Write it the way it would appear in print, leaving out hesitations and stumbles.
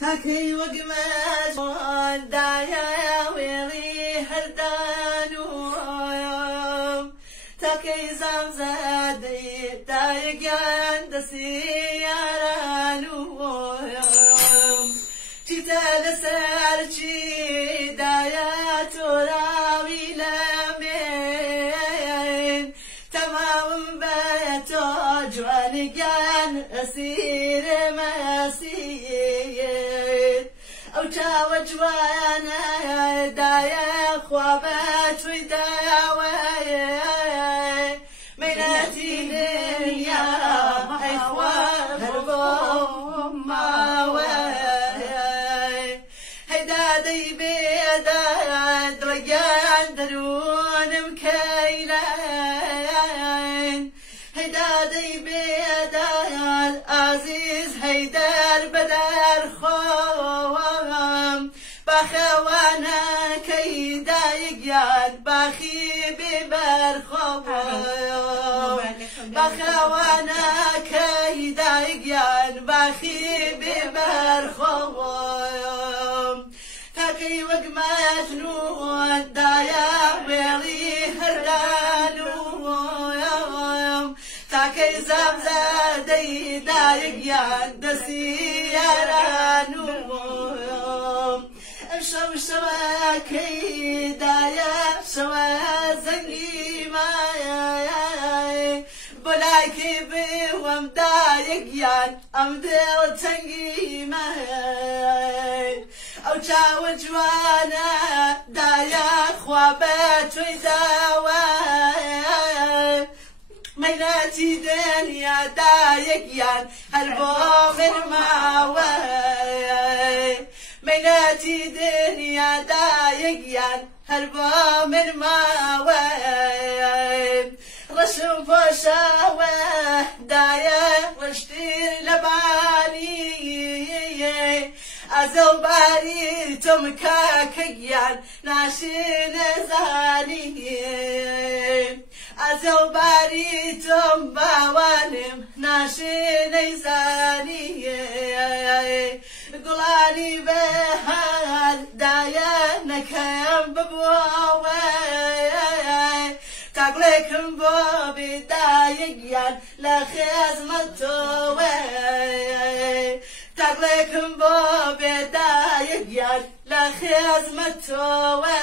تاكي وقماش دايا ويلي هردانو تاكي زمزادي دايقان دسيارانو تيتا لسارشي دايا توراوي لامين تمام بيتو جوانقان أسير مسير أو تاوى جوانا دايا خوابات وداوي ميناتي ليا إخوان هربو ماوي هيدادي بيدا درقان درون مكيلين هيدادي بيدا عزيز هيدار بدر خوام بخوانا كيدا يقيان باخي ببر خوام بخوانا كيدا يقيان باخي ببر خوام تاكي وقمات نون دايا ويلي هردانو تاكي زمزادي دايقيان دسيارانو شو شواكي دايا شوا زنقي مايا بلاكي بيوم دايقيان أمدل تنقي مايا أو جاو جوانا دايا خوابات ويداوي ميناتي دنيا دايقيان هربو من ماوي ميناتي دنيا دايقيان هربو من ماوي رسم فشاوي دايا رشتير لباني أزو باري تم كاكيان ناشين زاني أزو باري تم باوانم ناشين زاني قلاني بهال دايا نكام ببواوي تاقليكم بوبي دايقيان لخزمتوي تاقليكم بوبي دايقيان لخزمتوي